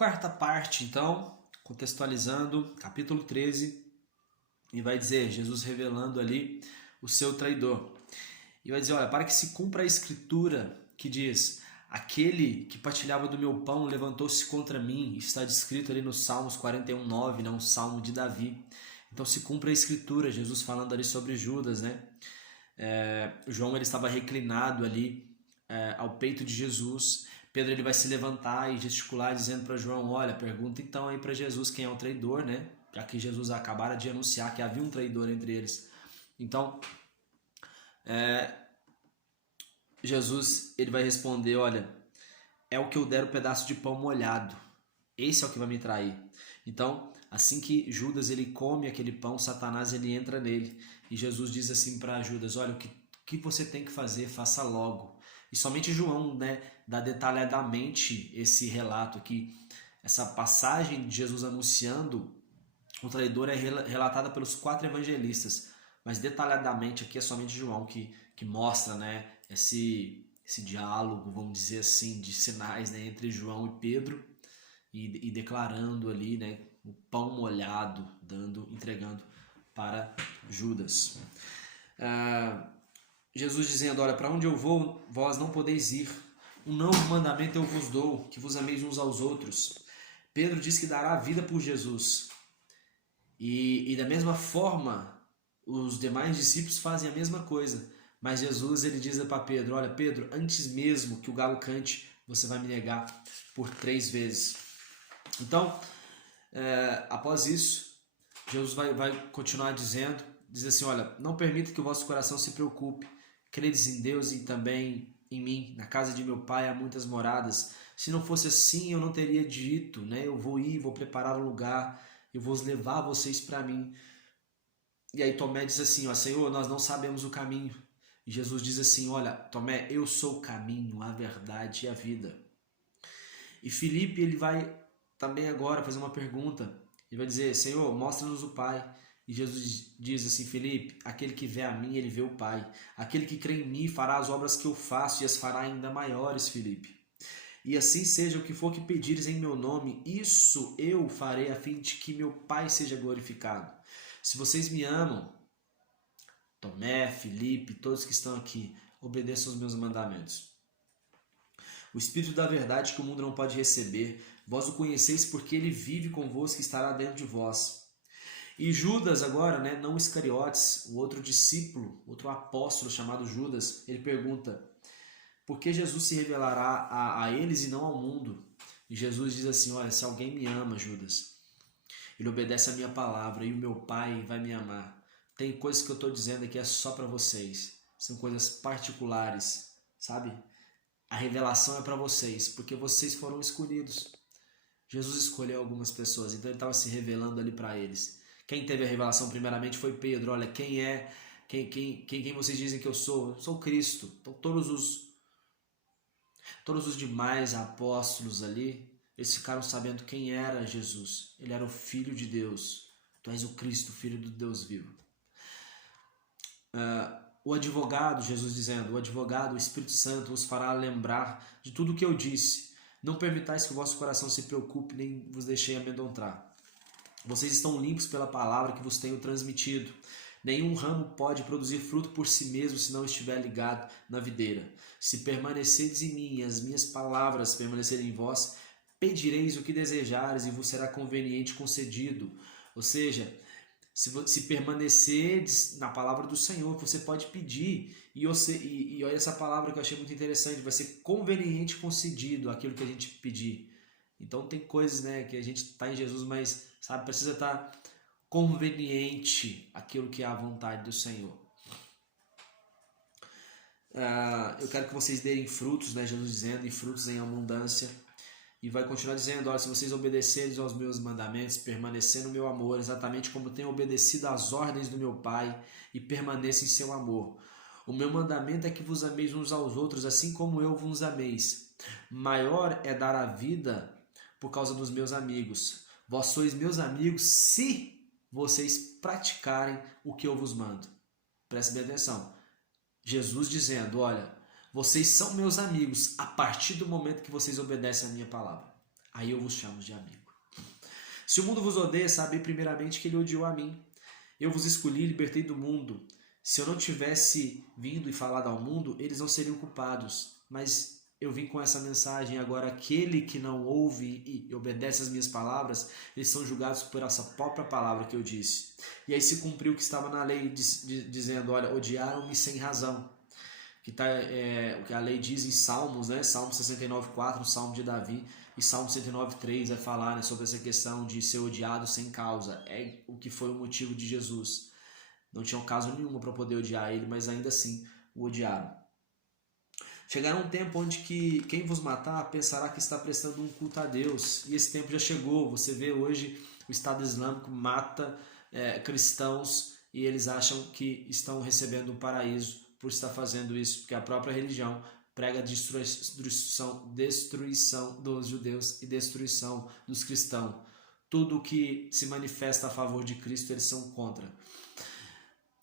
Quarta parte, então, contextualizando, capítulo 13, e vai dizer, Jesus revelando ali o seu traidor. E vai dizer, olha, para que se cumpra a escritura que diz, aquele que partilhava do meu pão levantou-se contra mim, está descrito ali no Salmos 41:9, né, um salmo de Davi. Então se cumpre a escritura, Jesus falando ali sobre Judas, né? João ele estava reclinado ali ao peito de Jesus. Pedro ele vai se levantar e gesticular dizendo para João, olha, pergunta então aí para Jesus quem é o traidor, né? Já que Jesus acabara de anunciar que havia um traidor entre eles. Então, Jesus ele vai responder, olha, é o que eu der o pedaço de pão molhado. Esse é o que vai me trair. Então, assim que Judas ele come aquele pão, Satanás ele entra nele. E Jesus diz assim para Judas, olha, o que você tem que fazer, faça logo. E somente João, né, dá detalhadamente esse relato aqui. Essa passagem de Jesus anunciando o traidor é relatada pelos 4 evangelistas. Mas detalhadamente aqui é somente João que mostra, né, esse diálogo, vamos dizer assim, de sinais, né, entre João e Pedro. E declarando ali, né, o pão molhado, entregando para Judas. Jesus dizendo, olha, para onde eu vou, vós não podeis ir. Um novo mandamento eu vos dou, que vos ameis uns aos outros. Pedro diz que dará a vida por Jesus. E da mesma forma, os demais discípulos fazem a mesma coisa. Mas Jesus ele diz para Pedro, olha, Pedro, antes mesmo que o galo cante, você vai me negar por 3 vezes. Então, após isso, Jesus vai continuar dizendo, diz assim, olha, não permita que o vosso coração se preocupe, credes em Deus e também em mim, na casa de meu pai há muitas moradas, se não fosse assim eu não teria dito, né? Eu vou ir, vou preparar um lugar, eu vou levar vocês para mim. E aí Tomé diz assim, ó, Senhor, nós não sabemos o caminho. E Jesus diz assim, olha, Tomé, eu sou o caminho, a verdade e a vida. E Filipe, ele vai também agora fazer uma pergunta. Ele vai dizer, Senhor, mostra-nos o Pai. E Jesus diz assim, Filipe, aquele que vê a mim, ele vê o Pai. Aquele que crê em mim fará as obras que eu faço e as fará ainda maiores, Filipe. E assim seja o que for que pedires em meu nome, isso eu farei a fim de que meu Pai seja glorificado. Se vocês me amam, Tomé, Filipe, todos que estão aqui, obedeçam os meus mandamentos. O Espírito da verdade que o mundo não pode receber, vós o conheceis porque ele vive convosco e estará dentro de vós. E Judas agora, né, não Iscariotes, o outro discípulo, outro apóstolo chamado Judas, ele pergunta, por que Jesus se revelará a eles e não ao mundo? E Jesus diz assim, olha, se alguém me ama, Judas, ele obedece a minha palavra e o meu Pai vai me amar. Tem coisas que eu estou dizendo aqui é só para vocês, são coisas particulares, sabe? A revelação é para vocês, porque vocês foram escolhidos. Jesus escolheu algumas pessoas, então ele estava se revelando ali para eles. Quem teve a revelação primeiramente foi Pedro. Olha, quem vocês dizem que eu sou? Eu sou Cristo. Então todos os demais apóstolos ali, eles ficaram sabendo quem era Jesus. Ele era o Filho de Deus. Tu és o Cristo, Filho do Deus vivo. O advogado, Jesus dizendo, o advogado, o Espírito Santo, os fará lembrar de tudo o que eu disse. Não permitais que o vosso coração se preocupe, nem vos deixei amedrontar. Vocês estão limpos pela palavra que vos tenho transmitido. Nenhum ramo pode produzir fruto por si mesmo se não estiver ligado na videira. Se permanecerdes em mim e as minhas palavras permanecerem em vós, pedireis o que desejares e vos será conveniente concedido. Ou seja, se permanecerdes na palavra do Senhor, você pode pedir. E olha essa palavra que eu achei muito interessante, vai ser conveniente concedido aquilo que a gente pedir. Então tem coisas, né, que a gente está em Jesus, mas sabe, precisa estar conveniente aquilo que é a vontade do Senhor. Eu quero que vocês deem frutos, né, Jesus dizendo, e frutos em abundância. E vai continuar dizendo, olha, se vocês obedecerem aos meus mandamentos, permanecer no meu amor, exatamente como tenho obedecido às ordens do meu Pai, e permaneça em seu amor. O meu mandamento é que vos ameis uns aos outros, assim como eu vos ameis. Maior é dar a vida por causa dos meus amigos. Vós sois meus amigos se vocês praticarem o que eu vos mando. Preste bem atenção. Jesus dizendo, olha, vocês são meus amigos a partir do momento que vocês obedecem a minha palavra. aí eu vos chamo de amigo. Se o mundo vos odeia, sabei primeiramente que ele odiou a mim. Eu vos escolhi e libertei do mundo. Se eu não tivesse vindo e falado ao mundo, eles não seriam culpados. Mas eu vim com essa mensagem. Agora, aquele que não ouve e obedece às minhas palavras, eles são julgados por essa própria palavra que eu disse. E aí se cumpriu o que estava na lei, dizendo, olha, odiaram-me sem razão. O que a lei diz em Salmos, né? Salmo 69:4, Salmo de Davi, e Salmo 109:3 vai falar, né, sobre essa questão de ser odiado sem causa. É o que foi o motivo de Jesus. Não tinham causa nenhuma para poder odiar ele, mas ainda assim o odiaram. Chegará um tempo onde que quem vos matar pensará que está prestando um culto a Deus. E esse tempo já chegou. Você vê hoje o Estado Islâmico mata cristãos e eles acham que estão recebendo um paraíso por estar fazendo isso, porque a própria religião prega destruição dos judeus e destruição dos cristãos. Tudo que se manifesta a favor de Cristo, eles são contra.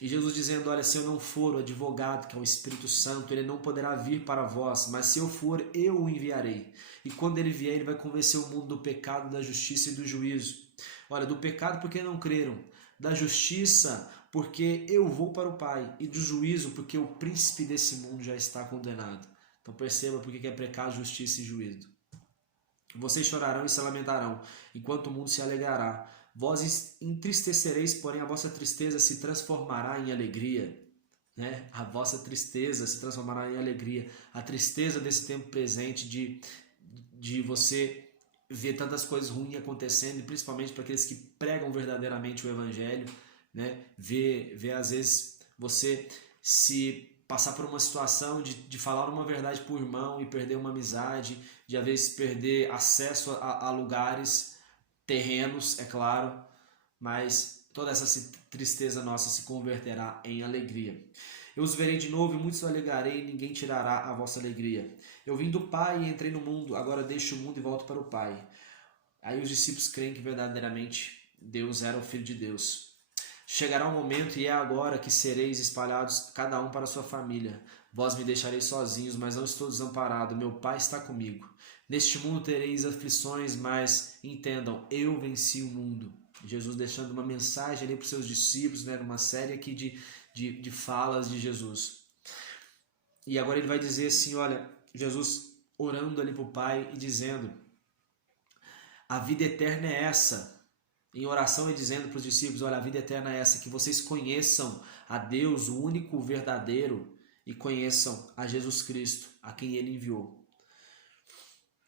E Jesus dizendo, olha, se eu não for o advogado, que é o Espírito Santo, ele não poderá vir para vós, mas se eu for, eu o enviarei. E quando ele vier, ele vai convencer o mundo do pecado, da justiça e do juízo. Olha, do pecado porque não creram, da justiça porque eu vou para o Pai, e do juízo porque o príncipe desse mundo já está condenado. Então perceba porque é pecado, justiça e juízo. Vocês chorarão e se lamentarão, enquanto o mundo se alegrará. Vós entristecereis, porém a vossa tristeza se transformará em alegria. Né? A vossa tristeza se transformará em alegria. A tristeza desse tempo presente de você ver tantas coisas ruins acontecendo, e principalmente para aqueles que pregam verdadeiramente o Evangelho, né? Ver às vezes você se passar por uma situação de falar uma verdade para o irmão e perder uma amizade, de às vezes perder acesso a lugares, terrenos, é claro, mas toda essa tristeza nossa se converterá em alegria. Eu os verei de novo e muitos alegrarei e ninguém tirará a vossa alegria. Eu vim do Pai e entrei no mundo, agora deixo o mundo e volto para o Pai. Aí os discípulos creem que verdadeiramente Deus era o Filho de Deus. Chegará um momento, e é agora, que sereis espalhados cada um para a sua família. Vós me deixareis sozinhos, mas não estou desamparado, meu Pai está comigo. Neste mundo tereis aflições, mas entendam, eu venci o mundo. Jesus deixando uma mensagem ali para os seus discípulos, né, numa série aqui de falas de Jesus. E agora ele vai dizer assim, olha, Jesus orando ali para o Pai e dizendo, a vida eterna é essa. Em oração e dizendo para os discípulos, olha, a vida eterna é essa, que vocês conheçam a Deus, o único verdadeiro, e conheçam a Jesus Cristo, a quem Ele enviou.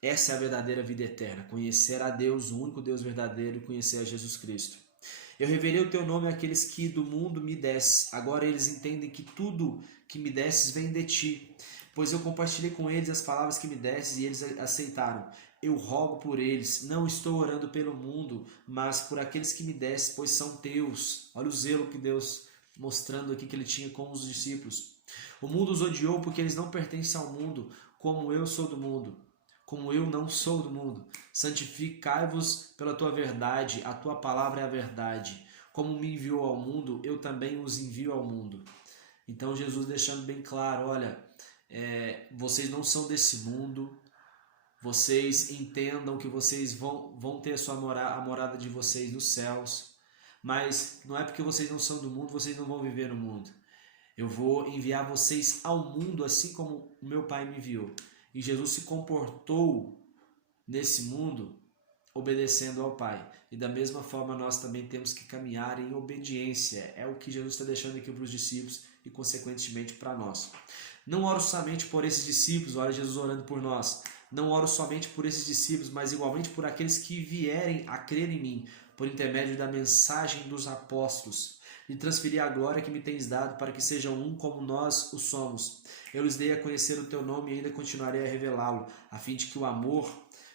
Essa é a verdadeira vida eterna, conhecer a Deus, o único Deus verdadeiro, e conhecer a Jesus Cristo. Eu revelei o teu nome àqueles que do mundo me desse. Agora eles entendem que tudo que me desses vem de ti, pois eu compartilhei com eles as palavras que me desses e eles aceitaram. Eu rogo por eles, não estou orando pelo mundo, mas por aqueles que me desses, pois são teus. Olha o zelo que Deus mostrando aqui que ele tinha com os discípulos. O mundo os odiou porque eles não pertencem ao mundo, como eu sou do mundo. Como eu não sou do mundo. Santificai-vos pela tua verdade, a tua palavra é a verdade. Como me enviou ao mundo, eu também os envio ao mundo. Então Jesus deixando bem claro, olha, vocês não são desse mundo, vocês entendam que vocês vão ter a morada de vocês nos céus, mas não é porque vocês não são do mundo, vocês não vão viver no mundo. Eu vou enviar vocês ao mundo assim como o meu Pai me enviou. E Jesus se comportou nesse mundo obedecendo ao Pai. E da mesma forma nós também temos que caminhar em obediência. É o que Jesus está deixando aqui para os discípulos e consequentemente para nós. Não oro somente por esses discípulos, olha Jesus orando por nós. Não oro somente por esses discípulos, mas igualmente por aqueles que vierem a crer em mim, por intermédio da mensagem dos apóstolos. E transferi a glória que me tens dado, para que sejam um como nós o somos. Eu lhes dei a conhecer o teu nome e ainda continuarei a revelá-lo, a fim de que o amor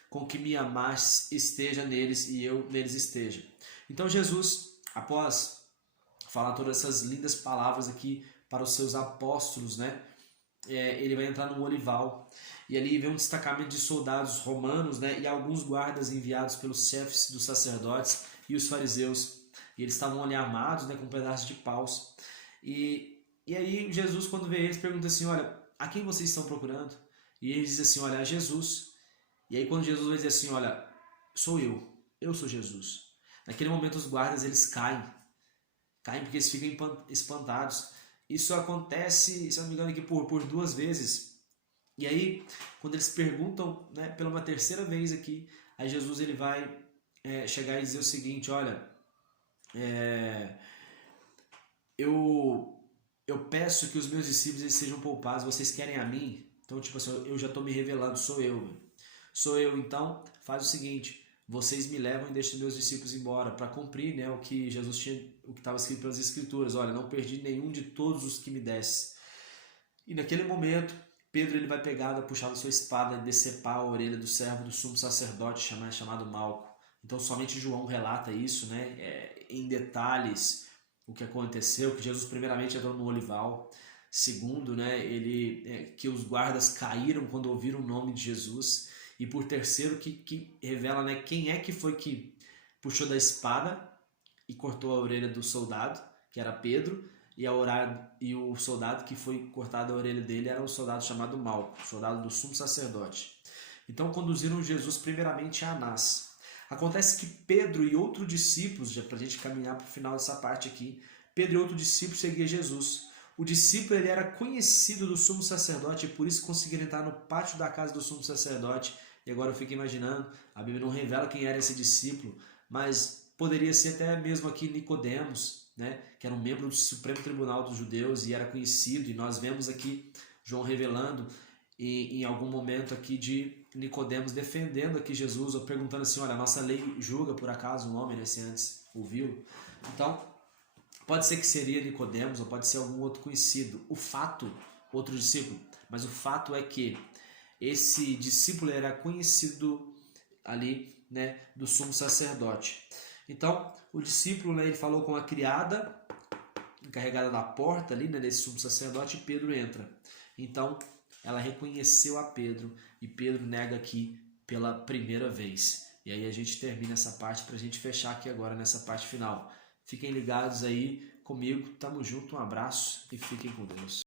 com que me amaste esteja neles e eu neles esteja. Então Jesus, após falar todas essas lindas palavras aqui para os seus apóstolos, né? Ele vai entrar no olival e ali vem um destacamento de soldados romanos, né? E alguns guardas enviados pelos chefes dos sacerdotes e os fariseus. E eles estavam ali armados, né, com pedaços de paus. E aí Jesus, quando vê eles, pergunta assim, olha, a quem vocês estão procurando? E eles dizem assim, olha, a Jesus. E aí quando Jesus vai dizer assim, olha, sou eu sou Jesus. Naquele momento os guardas eles caem porque eles ficam espantados. Isso acontece, se eu não me engano, aqui por 2 vezes. E aí, quando eles perguntam, né, pela uma terceira vez aqui, aí Jesus ele vai chegar e dizer o seguinte: olha, eu peço que os meus discípulos eles sejam poupados, vocês querem a mim? Então, tipo assim, eu já estou me revelando, sou eu. Sou eu, então faz o seguinte: vocês me levam e deixam meus discípulos embora, para cumprir, né, o que Jesus tinha, o que estava escrito pelas Escrituras. Olha, não perdi nenhum de todos os que me desse. E naquele momento, Pedro ele vai pegar, vai puxar a sua espada e decepar a orelha do servo do sumo sacerdote chamado Malco. Então somente João relata isso, né, em detalhes o que aconteceu, que Jesus primeiramente entrou no olival, segundo, né, que os guardas caíram quando ouviram o nome de Jesus, e por terceiro que revela, né, quem é que foi que puxou da espada e cortou a orelha do soldado, que era Pedro, e o soldado que foi cortado a orelha dele era um soldado chamado Malco, soldado do sumo sacerdote. Então conduziram Jesus primeiramente a Anás. Acontece que Pedro e outro discípulo, já para a gente caminhar para o final dessa parte aqui, Pedro e outro discípulo seguiam Jesus. O discípulo ele era conhecido do sumo sacerdote e por isso conseguiram entrar no pátio da casa do sumo sacerdote. E agora eu fico imaginando, a Bíblia não revela quem era esse discípulo, mas poderia ser até mesmo aqui Nicodemos, né, que era um membro do Supremo Tribunal dos Judeus e era conhecido, e nós vemos aqui João revelando em algum momento aqui de Nicodemos defendendo aqui Jesus, ou perguntando assim: olha, a nossa lei julga por acaso um homem, né, se antes ouviu? Então, pode ser que seria Nicodemos, ou pode ser algum outro conhecido. O fato, outro discípulo, mas o fato é que esse discípulo era conhecido ali, né, do sumo sacerdote. Então, o discípulo, né, ele falou com a criada encarregada da porta ali, né, desse sumo sacerdote, e Pedro entra. Então, ela reconheceu a Pedro e Pedro nega aqui pela primeira vez. E aí a gente termina essa parte para a gente fechar aqui agora nessa parte final. Fiquem ligados aí comigo, tamo junto, um abraço e fiquem com Deus.